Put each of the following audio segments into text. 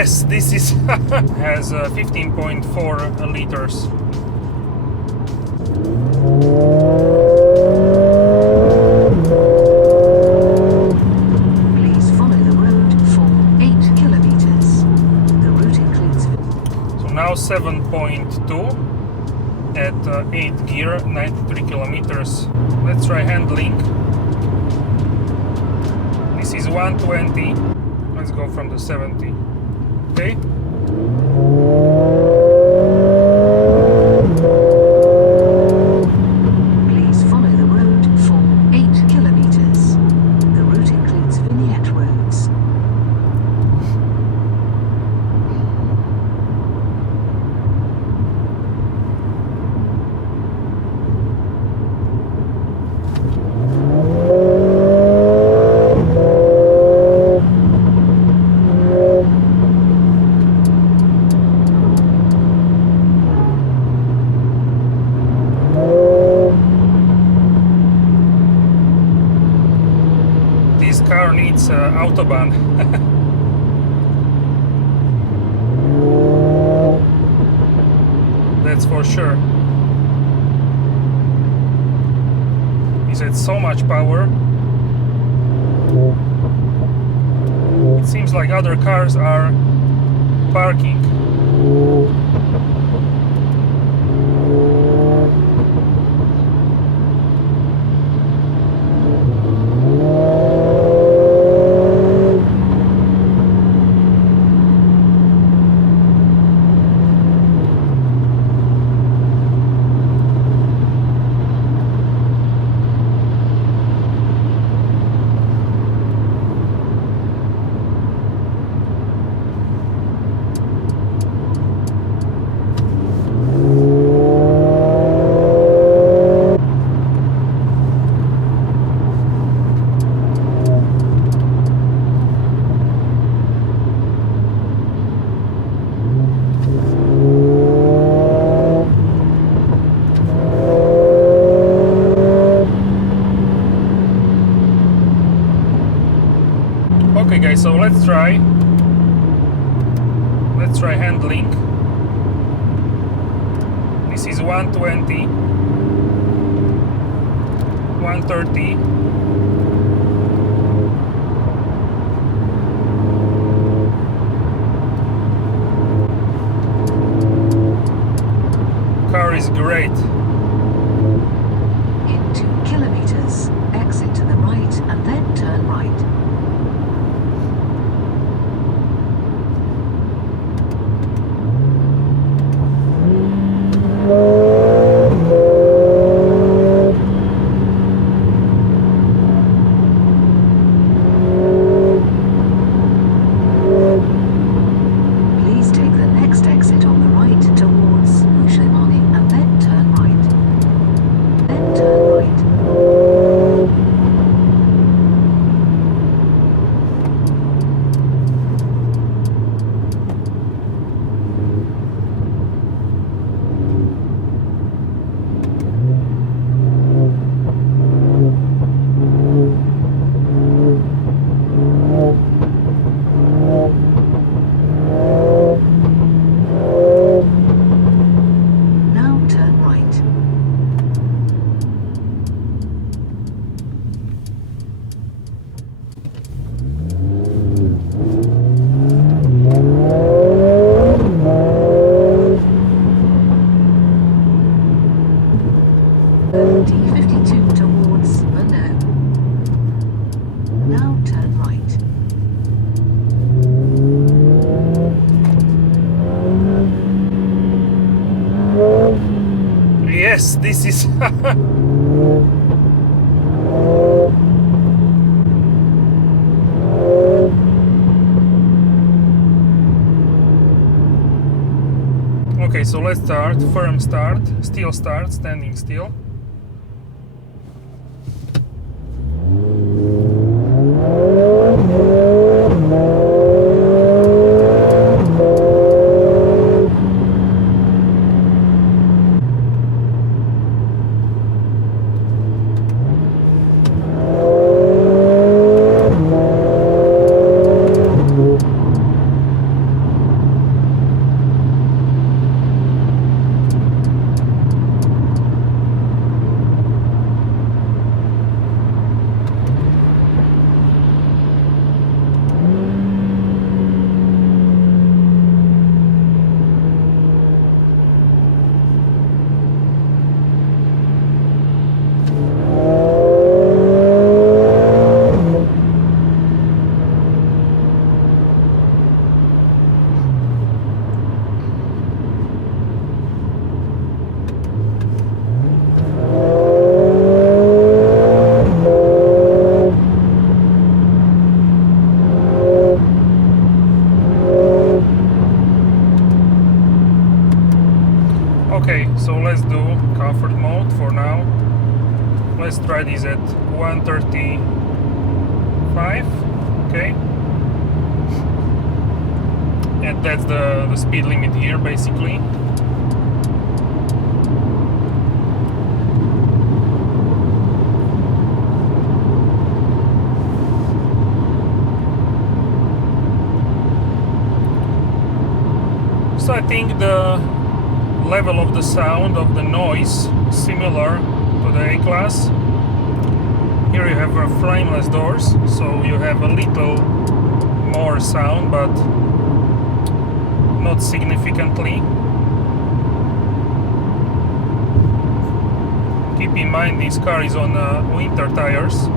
Yes, this is has 15.4 liters. Please follow the road for 8 kilometers. The route includes... So now 7.2 at 8 gear, 93 kilometers. Let's try handling. This is 120. Let's go from the 70. Okay. Please follow the road for 8 kilometers. The route includes vignette roads. This car needs autobahn. That's for sure. It's had so much power. It seems like other cars are parking. Okay guys, so let's try handling. This is 120, 130. Car is great. In 2 kilometers, exit to the right and then turn right. Please take the next exit on the right towards Hošek and then turn right. Then turn right. Now turn right. D52 towards Brno. Now turn right. Yes, this is okay, so let's start. Firm start, still start, standing still. So let's do comfort mode for now. Let's try this at 135. Okay. And that's the speed limit here, basically. So I think the level of the sound, of the noise, similar to the A-Class. Here you have frameless doors, so you have a little more sound, but not significantly. Keep in mind this car is on winter tires.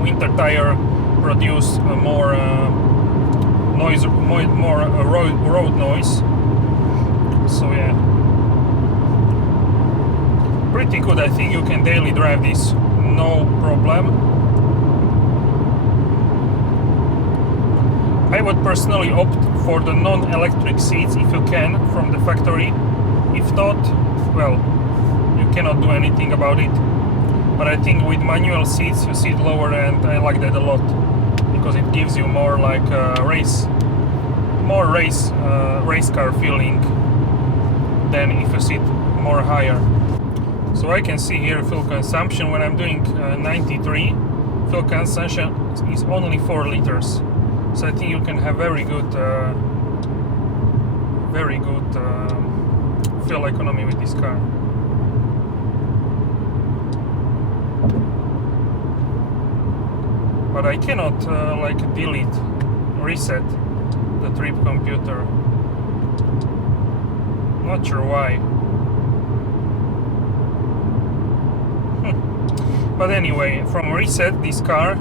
Winter tire produce more noise, more road noise. So yeah, pretty good. I think you can daily drive this, no problem. I would personally opt for the non-electric seats if you can from the factory. If not, well, you cannot do anything about it. But I think with manual seats you sit lower, and I like that a lot because it gives you more like race car feeling than if you sit more higher. So I can see here fuel consumption when I'm doing 93. Fuel consumption is only 4 liters. So I think you can have very good fuel economy with this car. But I cannot like reset the trip computer. Not sure why. But anyway, from reset, this car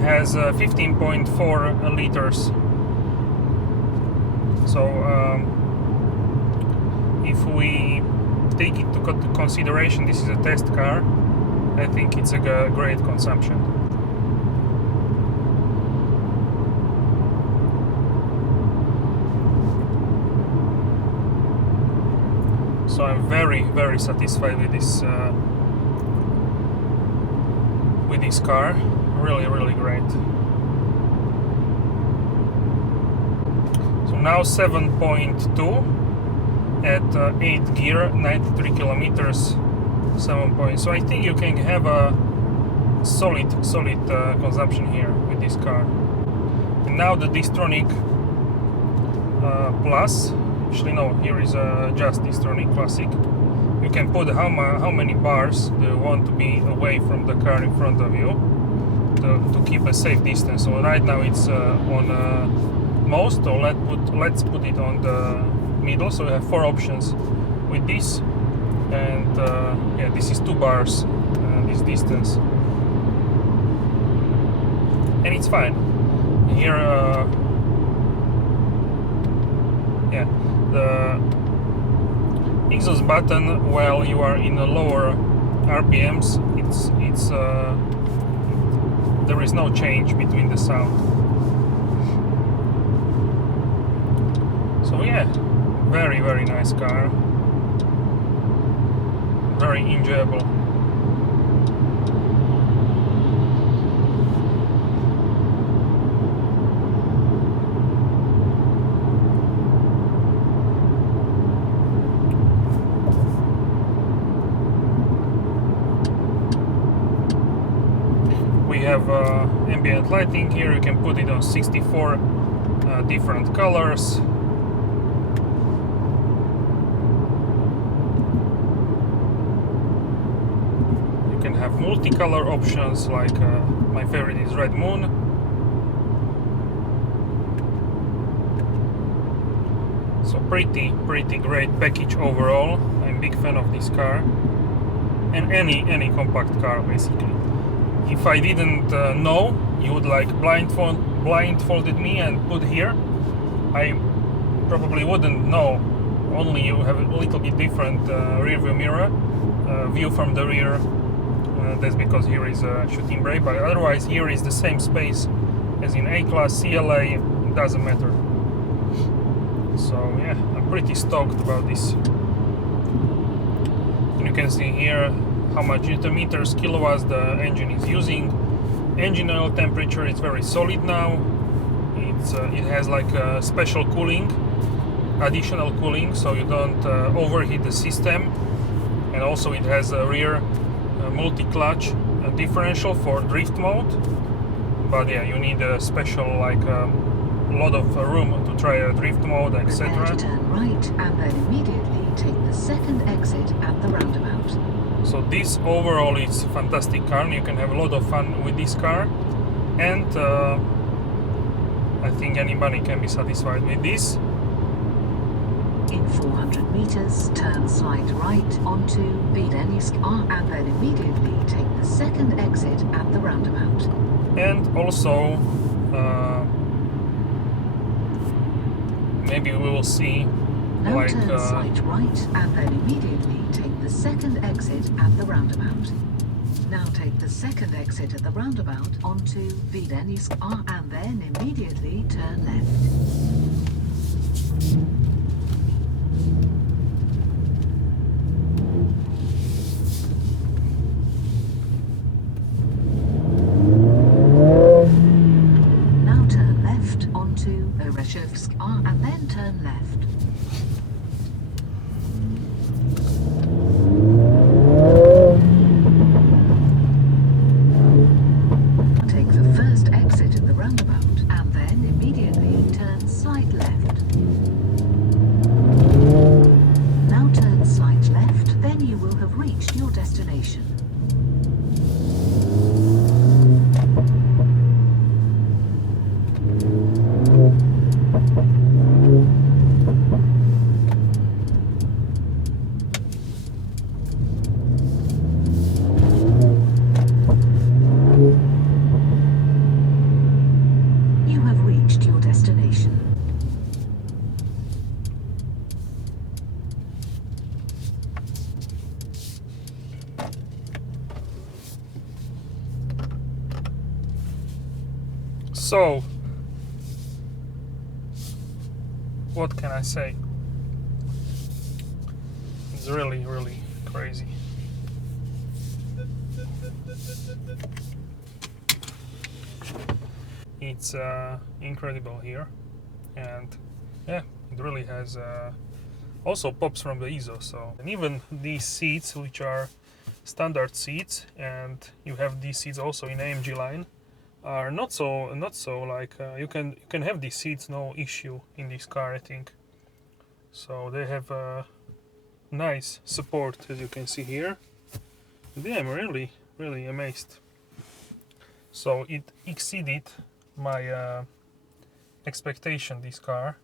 has 15.4 liters. So if we take into consideration this is a test car, I think it's a great consumption. So I'm very satisfied with this car. Really great. So now 7.2 at 8 gear, 93 kilometers, 7 points. So I think you can have a solid consumption here with this car. And now the Distronic Plus. Actually no, here is just Distronic Classic. You can put how many bars do you want to be away from the car in front of you to keep a safe distance. So right now it's on most, so let's put it on the middle. So we have 4 options with this, and yeah, this is 2 bars this distance, and it's fine. Here yeah, the exhaust button, while you are in the lower RPMs, it's there is no change between the sound. So yeah, very nice car, very enjoyable. We have ambient lighting here. You can put it on 64 different colors. You can have multicolor options, like my favorite is Red Moon. So pretty great package overall. I'm a big fan of this car, and any compact car basically. If I didn't know, you would like blindfolded me and put here, I probably wouldn't know. Only you have a little bit different rear view mirror view from the rear. That's because here is a shooting brake, but otherwise here is the same space as in A-Class, CLA, it doesn't matter. So yeah, I'm pretty stoked about this. And you can see here how much Newton meters, kilowatts the engine is using. Engine oil temperature is very solid now. It has like a special cooling, additional cooling, so you don't overheat the system. And also it has a rear multi-clutch differential for drift mode. But yeah, you need a special like lot of room to try a drift mode, etc. Prepare to turn right and then immediately take the second exit at the roundabout. So this overall is fantastic car, and you can have a lot of fun with this car, and I think anybody can be satisfied with this. In 400 meters, turn slight right onto Videnisk and then immediately take the second exit at the roundabout. And also maybe we will see Now like turn slight right and then immediately take the second exit at the roundabout. Now take the second exit at the roundabout onto Videnisk and then immediately turn left. Now turn left onto Oreshevsk and then turn left. Take the first exit at the roundabout and then immediately turn slight left. Now turn slight left, then you will have reached your destination. You have reached your destination. so what can I say? It's really crazy. It's incredible here, and yeah, it really has also pops from the ISO. So, and even these seats, which are standard seats, and you have these seats also in AMG line, are not so like you can have these seats no issue in this car, I think. So they have a nice support, as you can see here. Yeah, I'm really amazed. So it exceeded my expectation, this car.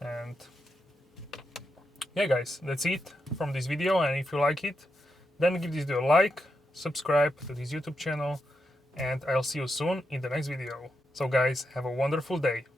And yeah guys, that's it from this video, and if you like it, then give this video a like, subscribe to this YouTube channel, and I'll see you soon in the next video. So guys, have a wonderful day.